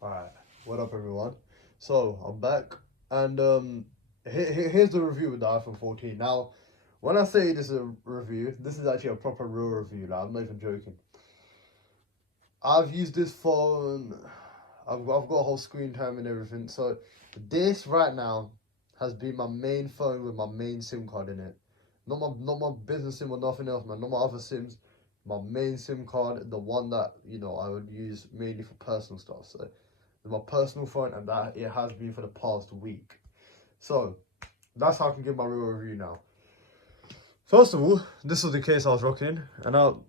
Alright, what up everyone? So, I'm back and here's the review with the iPhone 14. Now, when I say this is a review, this is actually a proper real review, like, I'm not even joking. I've used this phone, I've got a whole screen time and everything, so this right now has been my main phone with my main SIM card in it. Not my business SIM or nothing else, man, not my other SIMs. My main SIM card, the one that, I would use mainly for personal stuff. So my personal phone, and that it has been for the past week. So that's how I can give my real review now. First of all, this was the case I was rocking, and now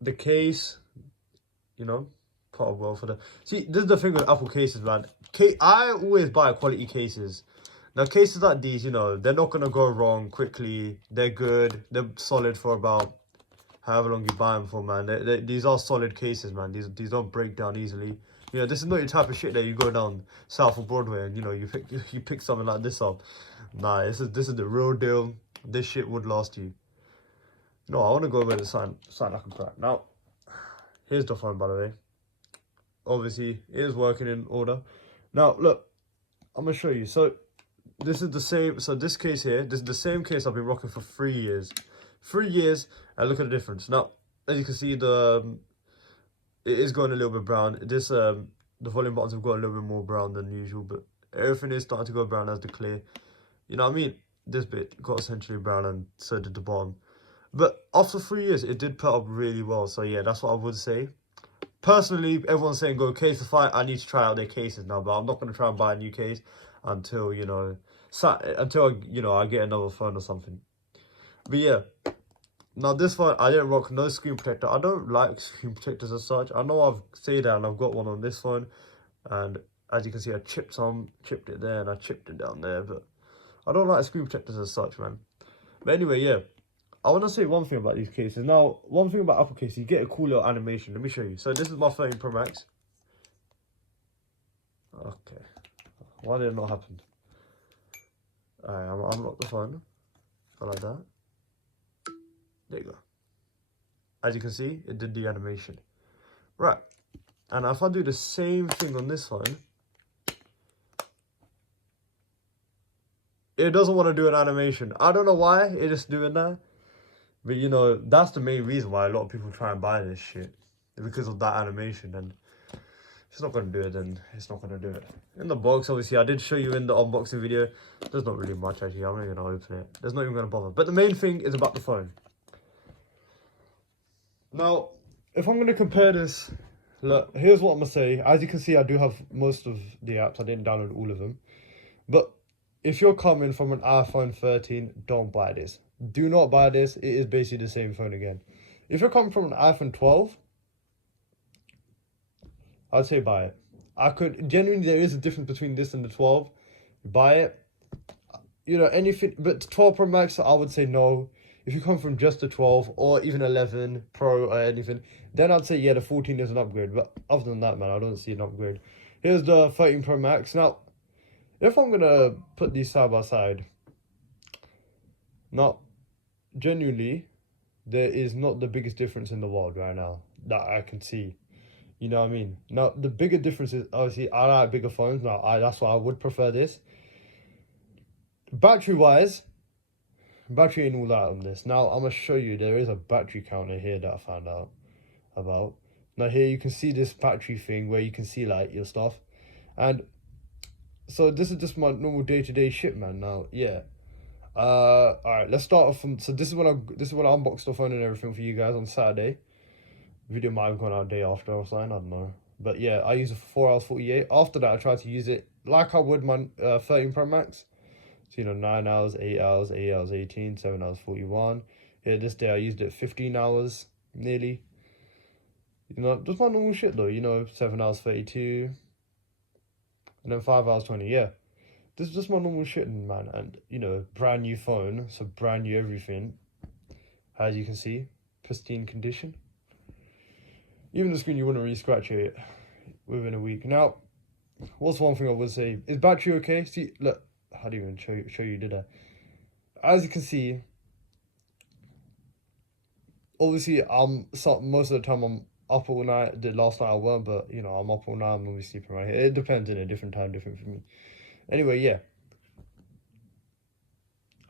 the case, put up well for the. See, this is the thing with Apple cases, man. I always buy quality cases. Now, cases like these, they're not gonna go wrong quickly. They're good. They're solid for about however long you buy them for, man. These are solid cases, man. These don't break down easily. This is not your type of shit that you go down south of Broadway and you pick something like this up. Nah, this is the real deal. This shit would last you. No, I want to go with the sign I can crack. Now, here's the phone, by the way. Obviously, it is working in order. Now, look, I'm gonna show you. So, this is the same. So this case here, this is the same case I've been rocking for 3 years. 3 years, and look at the difference. Now, as you can see, it is going a little bit brown. The volume buttons have got a little bit more brown than usual, but everything is starting to go brown as the clear. You know what I mean? This bit got essentially brown, and so did the bottom. But after 3 years, it did put up really well. So yeah, that's what I would say. Personally, everyone's saying go case to fight. I need to try out their cases now, but I'm not going to try and buy a new case until, I get another phone or something. But yeah, now this phone, I didn't rock no screen protector. I don't like screen protectors as such. I know I've said that and I've got one on this phone. And as you can see, I chipped it there and I chipped it down there. But I don't like screen protectors as such, man. But anyway, yeah. I want to say one thing about these cases. Now, one thing about Apple cases, you get a cool little animation. Let me show you. So this is my 13 Pro Max. Okay. Why did it not happen? Alright, I'm unlock the phone. I like that. There you go. As you can see, it did the animation. Right. And if I do the same thing on this phone, it doesn't want to do an animation. I don't know why it is doing that. But that's the main reason why a lot of people try and buy this shit. Because of that animation. And if it's not going to do it, then it's not going to do it. In the box, obviously, I did show you in the unboxing video. There's not really much, actually. I'm not even going to open it. There's not even going to bother. But the main thing is about the phone. Now, if I'm going to compare this, look, here's what I'm going to say. As you can see, I do have most of the apps. I didn't download all of them. But if you're coming from an iPhone 13, don't buy this. Do not buy this. It is basically the same phone again. If you're coming from an iPhone 12, I'd say buy it. Genuinely, there is a difference between this and the 12. Buy it. Anything, but 12 Pro Max, I would say no. If you come from just the 12 or even 11 Pro or anything, then I'd say, yeah, the 14 is an upgrade. But other than that, man, I don't see an upgrade. Here's the 13 Pro Max. Now, if I'm going to put these side by side, now, genuinely, there is not the biggest difference in the world right now that I can see. You know what I mean? Now, the bigger difference is, obviously, I like bigger phones. Now, that's why I would prefer this. Battery-wise, battery ain't all that on this. Now, I'm going to show you, there is a battery counter here that I found out about. Now, here you can see this battery thing where you can see, like, your stuff. And so this is just my normal day-to-day shit, man. Now, yeah. Alright, let's start off from, so this is when I unboxed the phone and everything for you guys on Saturday. Video might have gone out day after or something, I don't know. But yeah, I used it for 4 hours 48. After that, I tried to use it like I would my 13 Pro Max. So, 9 hours, 8 hours, 8 hours 18, 7 hours 41. Yeah, this day I used it 15 hours, nearly. Just my normal shit though, 7 hours 32. And then 5 hours 20, yeah. This is just my normal shit, man. And, brand new phone, so brand new everything. As you can see, pristine condition. Even the screen, you wouldn't really scratch it within a week. Now, what's one thing I would say? Is battery okay? See, look, how do you even show you, did I? As you can see, obviously, most of the time up all night. The last night I weren't, but you know, I'm up all night. I'm normally sleeping around here. It depends in a different time, different for me. Anyway, yeah.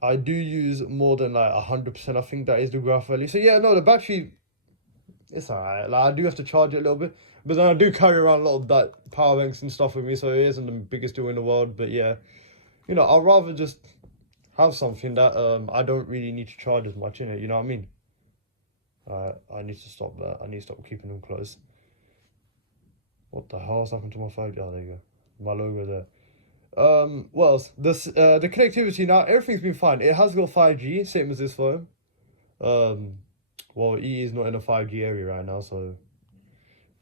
I do use more than like 100%. I think that is the graph value. So yeah, no, the battery, it's alright. Like I do have to charge it a little bit, but then I do carry around a lot of that power banks and stuff with me, so it isn't the biggest deal in the world. But yeah, you know, I'd rather just have something that I don't really need to charge as much in it. You know what I mean? I need to stop that. I need to stop keeping them close. What the hell has happened to my 5G? Oh, there you go. My logo there. What else? The connectivity now, everything's been fine. It has got 5G, same as this phone. Well, E is not in a 5G area right now, so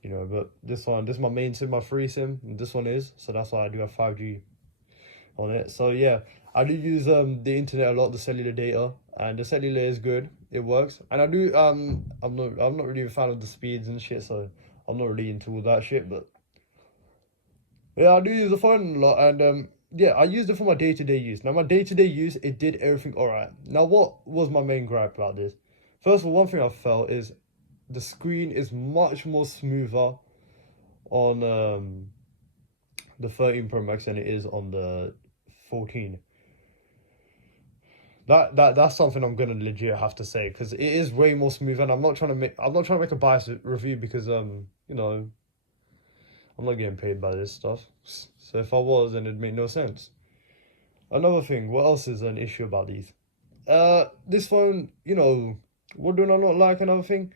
you know, but this is my main SIM, my free SIM, and this one is, so that's why I do have 5G on it. So yeah, I do use the internet a lot, the cellular data, and the cellular is good. It works, and I do I'm not really a fan of the speeds and shit, so I'm not really into all that shit, but yeah, I do use the phone a lot, and yeah, I used it for my day-to-day use. Now, my day-to-day use, it did everything all right. Now, what was my main gripe about this? First of all, one thing I felt is the screen is much more smoother on the 13 Pro Max than it is on the 14. That's something I'm gonna legit have to say, because it is way more smooth, and I'm not trying to make a biased review, because you know, I'm not getting paid by this stuff. So if I was, then it'd make no sense. Another thing, what else is an issue about these? This phone, you know, what do I not like? Another thing?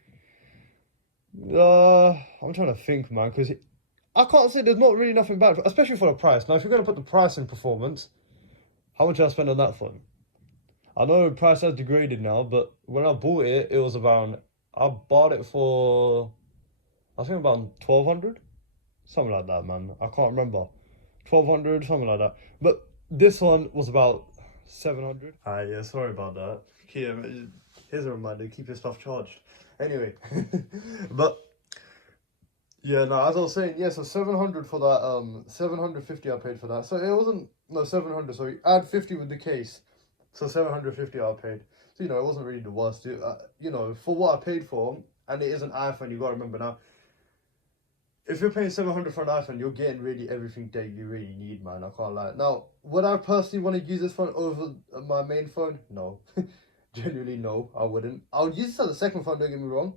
I'm trying to think, man, because I can't say there's not really nothing bad, especially for the price. Now, if you're going to put the price in performance, how much did I spend on that phone? I know the price has degraded now, but when I bought it, it was around, I bought it for, I think about 1,200? Something like that, man. I can't remember. 1,200, something like that. But this one was about 700. Yeah, sorry about that. Here, here's a reminder, keep your stuff charged. Anyway, but yeah, no, as I was saying, yeah, so 700 for that, 750 I paid for that. So it wasn't, no, 700, sorry, add 50 with the case. So 750 I paid. So, you know, it wasn't really the worst. You know, for what I paid for, and it is an iPhone, you gotta remember now, if you're paying 700 for an iPhone, you're getting really everything that you really need, man. I can't lie. Now, would I personally want to use this phone over my main phone? No. Genuinely, no, I wouldn't. I would use this as a second phone, don't get me wrong.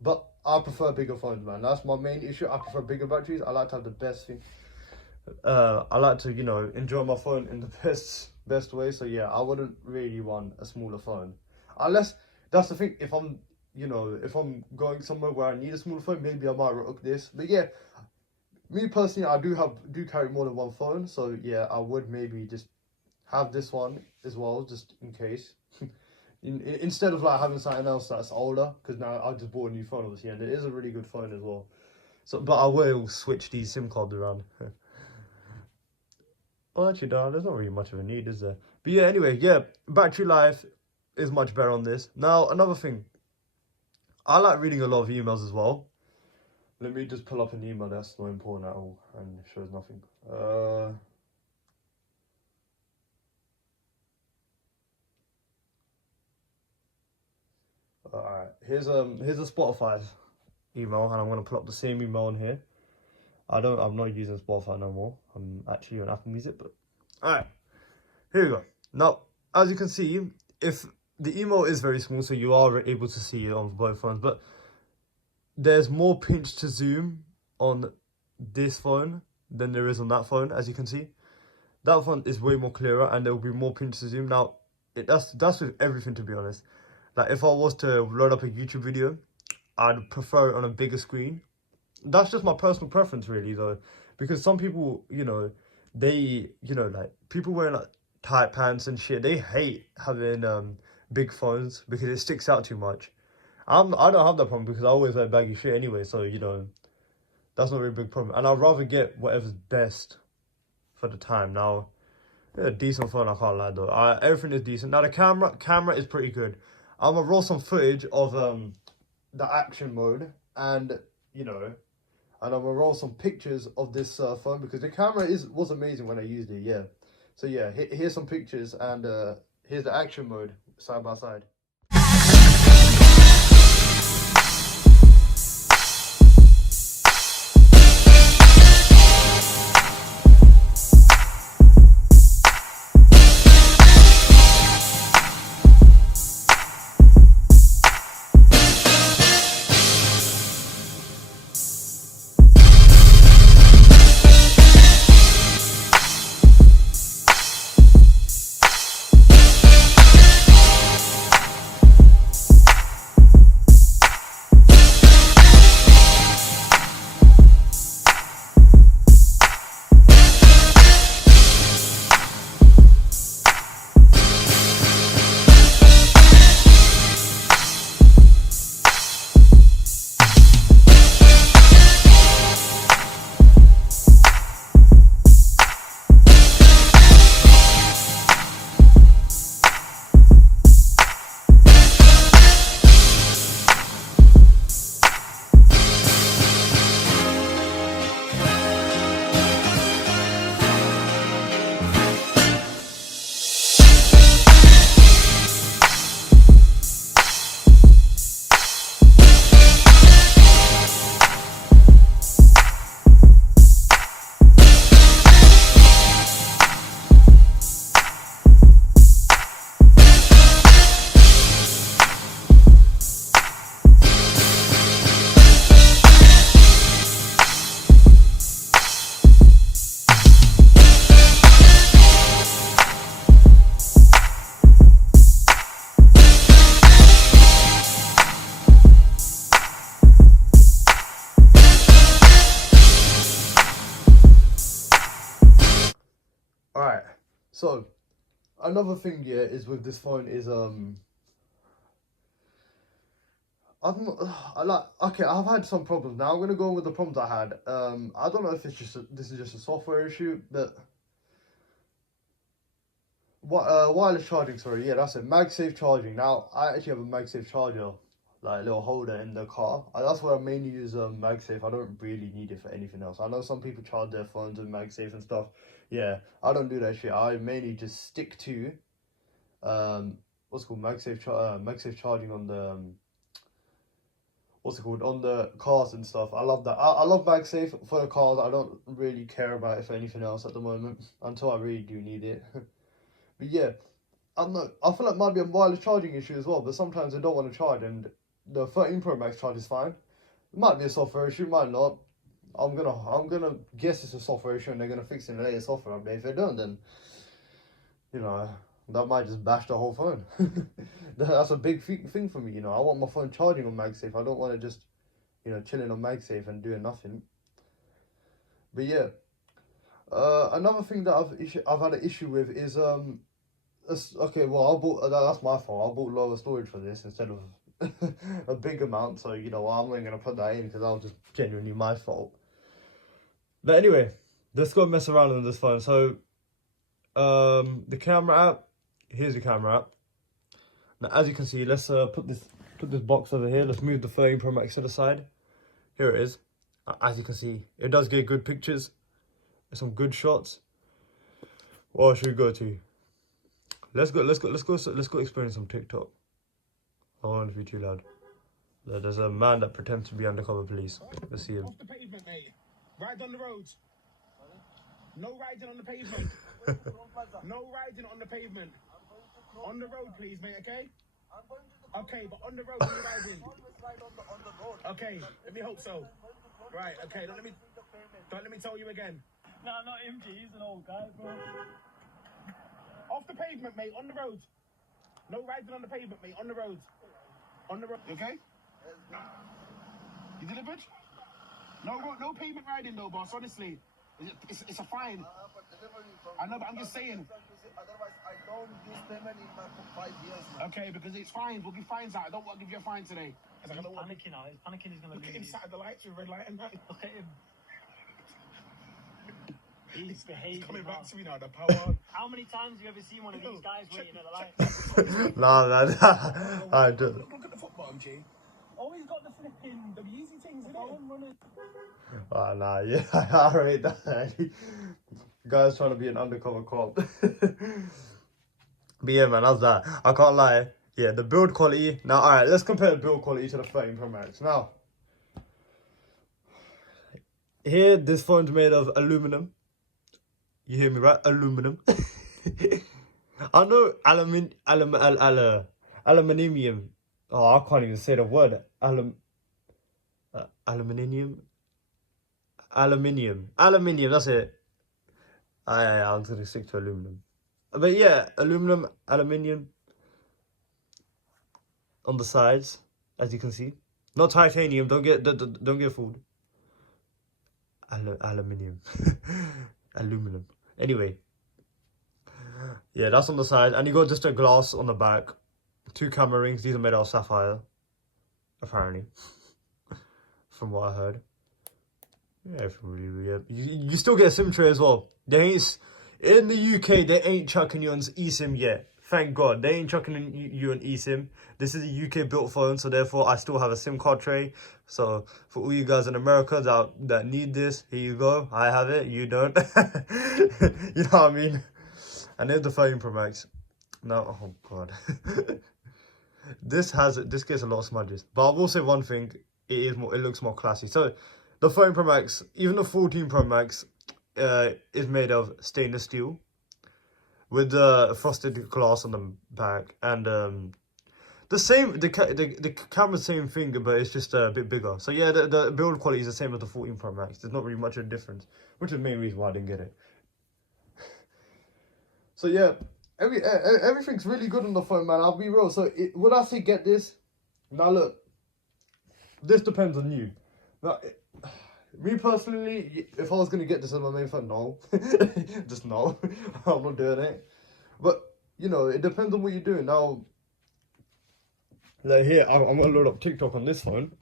But I prefer bigger phones, man. That's my main issue. I prefer bigger batteries. I like to have the best thing. I like to, you know, enjoy my phone in the best way. So, yeah, I wouldn't really want a smaller phone. Unless, that's the thing, if I'm, you know, if I'm going somewhere where I need a smaller phone, maybe I might rock this. But yeah, me personally, I do carry more than one phone. So yeah, I would maybe just have this one as well, just in case. Instead of like having something else that's older, because now I just bought a new phone obviously, and it is a really good phone as well. So, but I will switch these SIM cards around. Oh, actually, no, there's not really much of a need, is there? But yeah, anyway, yeah, battery life is much better on this. Now, another thing. I like reading a lot of emails as well. Let me just pull up an email that's not important at all and shows nothing. Alright, here's a Spotify email, and I'm gonna pull up the same email on here. I'm not using Spotify no more. I'm actually on Apple Music, but alright. Here we go. Now, as you can see, if the email is very small, so you are able to see it on both phones, but there's more pinch to zoom on this phone than there is on that phone, as you can see. That phone is way more clearer, and there will be more pinch to zoom. Now, that's with everything, to be honest. Like, if I was to load up a YouTube video, I'd prefer it on a bigger screen. That's just my personal preference, really, though. Because some people, you know, like, people wearing, like, tight pants and shit, they hate having big phones because it sticks out too much. I don't have that problem because I always wear baggy shit anyway, so, you know, that's not really a big problem. And I'd rather get whatever's best for the time. Now, yeah, decent phone, I can't lie, though. Everything is decent. Now, the camera is pretty good. I'm gonna roll some footage of the action mode, and, you know, and I'm gonna roll some pictures of this phone, because the camera was amazing when I used it, yeah. So, yeah, here's some pictures, and here's the action mode, side by side. So another thing, yeah, is with this phone is I'm not, I like okay. I've had some problems. Now I'm gonna go on with the problems I had. I don't know if it's just this is just a software issue, but what wireless charging. Sorry, yeah, that's it. MagSafe charging. Now I actually have a MagSafe charger, like a little holder in the car. That's where I mainly use MagSafe. I don't really need it for anything else. I know some people charge their phones with MagSafe and stuff. Yeah, I don't do that shit. I mainly just stick to what's it called MagSafe charging on the what's it called on the cars and stuff. I love that. I love MagSafe for the cars. I don't really care about it for anything else at the moment until I really do need it. But yeah, I'm not. I feel like it might be a wireless charging issue as well. But sometimes I don't want to charge, and the 13 Pro Max charge is fine. It might be a software issue, might not. I'm gonna guess it's a software issue, and they're gonna fix it in the latest software update. If they don't, then you know that might just bash the whole phone. That's a big thing for me. You know, I want my phone charging on MagSafe. I don't want to just chilling on MagSafe and doing nothing. But yeah, another thing that I've had an issue with is okay. Well, I bought that's my fault. I bought lower storage for this instead of a big amount. So I'm not gonna put that in because that was just genuinely my fault. But anyway, let's go mess around on this phone. So the camera app. Here's the camera app. Now, as you can see, let's put this box over here. Let's move the 13 Pro Max to the side. Here it is. As you can see, it does get good pictures, some good shots. What should we go to? Let's go experience some TikTok. I don't want to be too loud. There's a man that pretends to be undercover police. Let's see him. Off the pavement, mate. Ride on the roads. No riding on the pavement. No riding on the pavement. On the road, please, mate, okay? Okay, but on the road, you're riding. Okay, let me hope so. Right, okay, don't let me tell you again. Nah, not him, G. He's an old guy, bro. Off the pavement, mate, on the road. No riding on the pavement, mate, on the road. On the road, okay? You delivered? No pavement riding, though, boss, honestly. It's a fine. I know, but I'm just saying. Otherwise, I don't use payment in my 5 years now. Okay, because it's fines. We'll give fines out. I don't want to give you a fine today. He's panicking now. He's panicking. He's gonna Look at him sat at the lights with red light and that. Look at him. He's behaving. He's coming back to me now. The power. How many times have you ever seen one of these guys waiting at the lights? Nah, man. I do. Look at the foot bottom, G. Oh, he's got the flipping. The easy things, isn't phone running. Oh, nah, yeah, I rate that. Guy's trying to be an undercover cop. But yeah, man, that's that. I can't lie. Yeah, the build quality. Now, alright, let's compare the build quality to the 13 Pro Max. Now, here, this phone's made of aluminum. You hear me, right? Aluminum. I know aluminium. Oh, I can't even say the word. Aluminium. Aluminium, that's it. I'm gonna stick to aluminum. But yeah, aluminium on the sides, as you can see. Not titanium. Don't get fooled. Aluminium. Aluminum. Anyway, yeah, that's on the side, and you got just a glass on the back. 2 camera rings. These are made out of sapphire, apparently, from what I heard. Yeah, really, yeah. You still get a SIM tray as well. They ain't in the UK. They ain't chucking you on eSIM yet. Thank God, they ain't chucking you on eSIM. This is a UK built phone, so therefore I still have a SIM card tray. So for all you guys in America that need this, here you go. I have it. You don't. You know what I mean? And there's the 13 Pro Max. Now, oh God, this gets a lot of smudges. But I will say one thing: it looks more classy. So the 13 Pro Max, even the 14 Pro Max, is made of stainless steel with the frosted glass on the back, and the camera's same thing, but it's just a bit bigger. So yeah, the build quality is the same as the 14 Pro Max. There's not really much of a difference, which is the main reason why I didn't get it. So yeah, everything's really good on the phone, man. I'll be real. So would I say get this? Now look, this depends on you. Now, Me personally, if I was gonna get this as my main phone, no, just no, I'm not doing it. But you know, it depends on what you're doing. Now, like here, I'm gonna load up TikTok on this phone.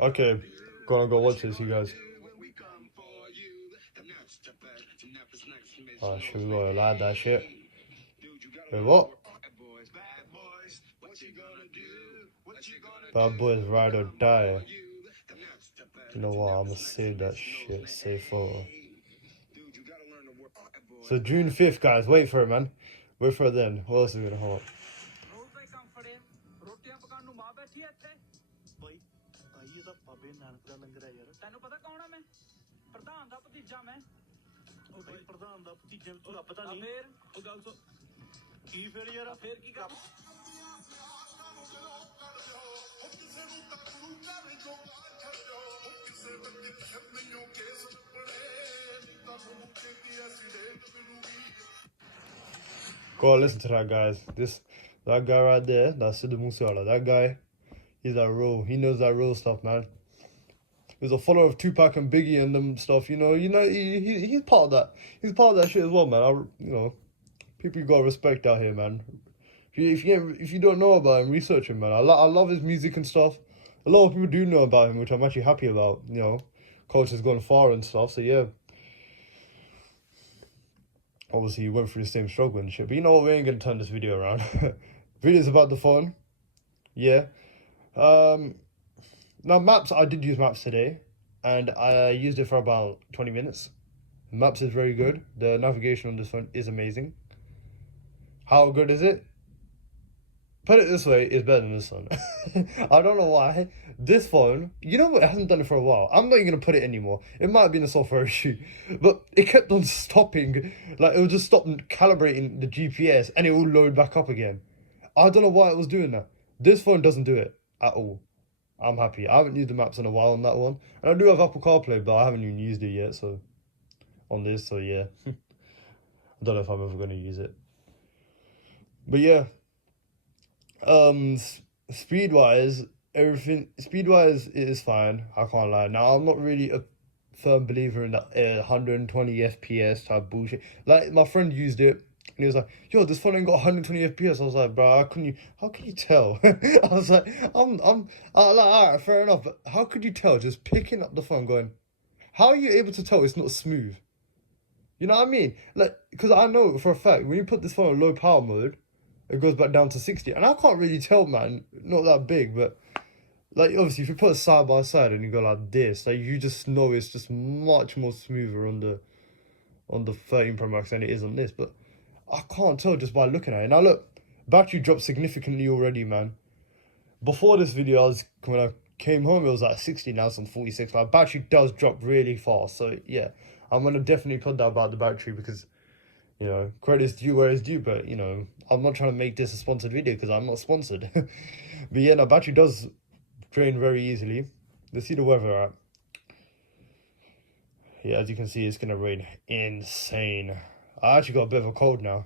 Okay, gonna go watch this, you guys. Oh, should we go live that shit? Wait, what? Bad boys ride or die. You know what? I'm gonna save that shit. Save photo. So June 5th, guys. Wait for it, man. Wait for it then. What else is gonna hold up? Go on, listen to that, guys. That guy right there, that's Sidhu Musala. That guy, he's that real. He knows that real stuff, man. He's a follower of Tupac and Biggie and them stuff. You know, he's part of that. He's part of that shit as well, man. People you gotta respect out here, man. If you don't know about him, research him, man. I love his music and stuff. A lot of people do know about him, which I'm actually happy about. You know, culture's gone far and stuff. So yeah. Obviously, he went through the same struggle and shit. But you know what? We ain't gonna turn this video around. Video's about the phone. Yeah. Now maps. I did use maps today, and I used it for about 20 minutes. Maps is very good. The navigation on this phone is amazing. How good is it? Put it this way, it's better than this one. I don't know why. This phone, you know what, it hasn't done it for a while. I'm not even going to put it anymore. It might have been a software issue. But it kept on stopping. Like, it would just stop calibrating the GPS and it will load back up again. I don't know why it was doing that. This phone doesn't do it at all. I'm happy. I haven't used the maps in a while on that one. And I do have Apple CarPlay, but I haven't even used it yet, so... On this, so yeah. I don't know if I'm ever going to use it. But yeah. Speed-wise, speed-wise, it is fine. I can't lie. Now, I'm not really a firm believer in that 120 FPS type bullshit. Like, my friend used it, and he was like, yo, this phone ain't got 120 FPS. I was like, bro, how can you tell? I was like, alright, fair enough, but how could you tell? Just picking up the phone going, how are you able to tell it's not smooth? You know what I mean? Like, because I know for a fact, when you put this phone in low power mode, it goes back down to 60. And I can't really tell, man. Not that big, but... Like, obviously, if you put it side by side and you go like this, like, you just know it's just much more smoother on the 13 Pro Max than it is on this. But I can't tell just by looking at it. Now, look. Battery dropped significantly already, man. Before this video, when I came home, it was like 60. Now it's on 46. Like, battery does drop really fast. So, yeah. I'm going to definitely put that about the battery because... You know, credit's due where it's due, but, you know, I'm not trying to make this a sponsored video because I'm not sponsored. But yeah, no, battery does drain very easily. Let's see the weather app. Yeah, as you can see, it's going to rain insane. I actually got a bit of a cold now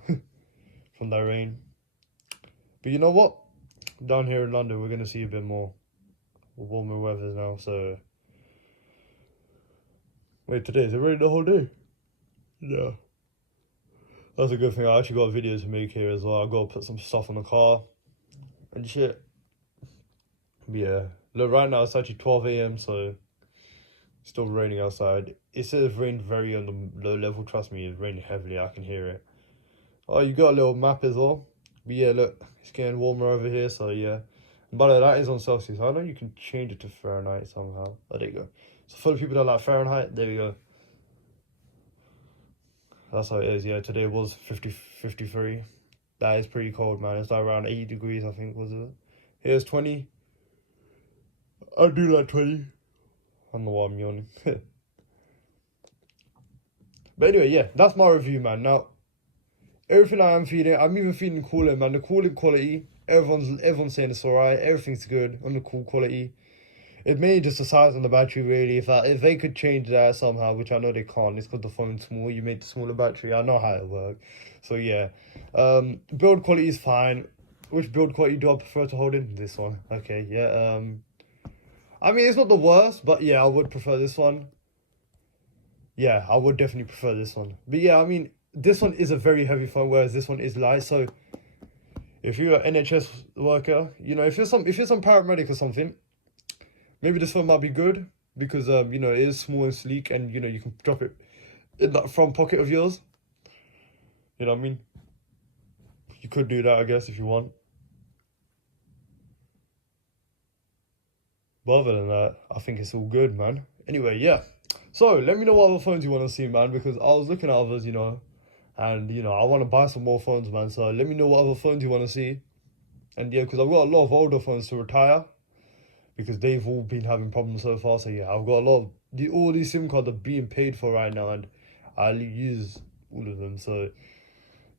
from that rain. But you know what? Down here in London, we're going to see a bit more warmer weather now, so... Wait, today, is it raining the whole day? No. That's a good thing. I actually got a video to make here as well. I gotta put some stuff on the car and shit. But yeah, look, right now it's actually 12 AM, so it's still raining outside. It says it's rained very on the low level. Trust me, it's raining heavily. I can hear it. Oh, you got a little map as well. But yeah, look, it's getting warmer over here, so yeah. But that is on Celsius. I know you can change it to Fahrenheit somehow. Oh, there you go. So for the people that like Fahrenheit, there we go. That's how it is, yeah. Today was 53. That is pretty cold, man. It's like around 80 degrees, I think, was it? Here's 20. I do like 20. I don't know why I'm yawning. But anyway, yeah, that's my review, man. Now, everything I am feeling, I'm even feeling cooler, man. The cooling quality, everyone's saying it's alright. Everything's good on the cool quality. It's mainly just the size on the battery, really. If they could change that somehow, which I know they can't, it's because the phone's small. You made the smaller battery. I know how it works. So yeah, build quality is fine. which build quality do I prefer to hold in? This one. Okay, yeah. I mean, it's not the worst, but yeah, I would prefer this one. Yeah, I would definitely prefer this one. But yeah, I mean, this one is a very heavy phone, whereas this one is light. So if you're an NHS worker, you know, if you're some paramedic or something, maybe this one might be good because you know, it is small and sleek, and you know, you can drop it in that front pocket of yours. You know what I mean? You could do that, I guess, if you want. But other than that, I think it's all good, man. Anyway, yeah. So let me know what other phones you want to see, man, because I was looking at others, you know, and you know, I want to buy some more phones, man. So let me know what other phones you want to see. And yeah, because I've got a lot of older phones to retire because they've all been having problems so far. So yeah, I've got a lot of all these SIM cards are being paid for right now, and I use all of them. So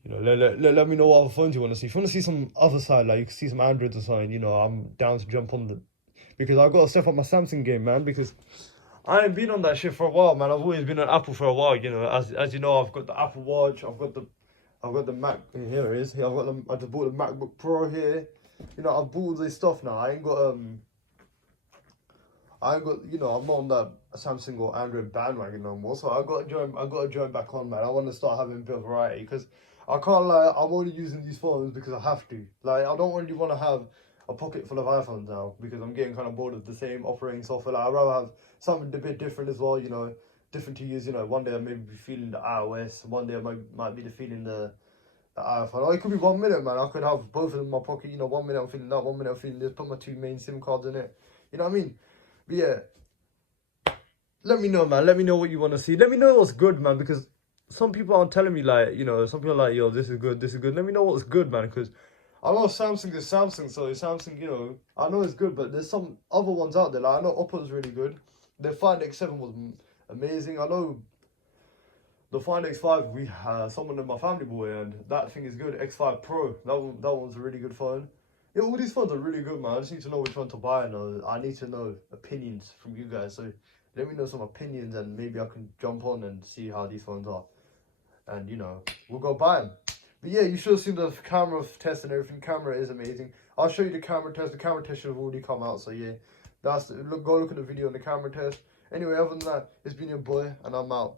you know, let me know what other phones you want to see. If you want to see some other side, like you can see some Androids or something, you know, I'm down to jump on the because I've got to step up my Samsung game, man. Because I ain't been on that shit for a while, man. I've always been on Apple for a while, you know. As you know, I've got the Apple Watch, I've got the Mac. Here it is. Here I just bought the MacBook Pro here. You know, I've bought all this stuff now. I ain't got you know, I'm not on that Samsung or Android bandwagon no more. So I got to join back on, man. I want to start having a bit of variety because I can't lie. I'm only using these phones because I have to. Like, I don't really want to have a pocket full of iPhones now because I'm getting kind of bored of the same operating software. Like, I'd rather have something a bit different as well. You know, different to use. You know, one day I may be feeling the iOS. One day I might be feeling the iPhone. Or it could be 1 minute, man. I could have both of them in my pocket. You know, 1 minute I'm feeling that. 1 minute I'm feeling this. Put my two main SIM cards in it. You know what I mean? But yeah, let me know, man. Let me know what you want to see. Let me know what's good, man, because some people aren't telling me, like, you know, some people are like, yo, this is good, this is good. Let me know what's good, man, because I know Samsung is Samsung, so Samsung, you know, I know it's good, but there's some other ones out there. Like, I know Oppo's really good. The Find X7 was amazing. I know the Find X5, we had someone in my family bought it, and that thing is good. X5 Pro, that one's a really good phone. Yeah, all these phones are really good, man. I just need to know which one to buy, and I need to know opinions from you guys. So let me know some opinions, and maybe I can jump on and see how these phones are. And, you know, we'll go buy them. But yeah, you should have seen the camera test and everything. Camera is amazing. I'll show you the camera test. The camera test should have already come out. So yeah, go look at the video on the camera test. Anyway, other than that, it's been your boy, and I'm out.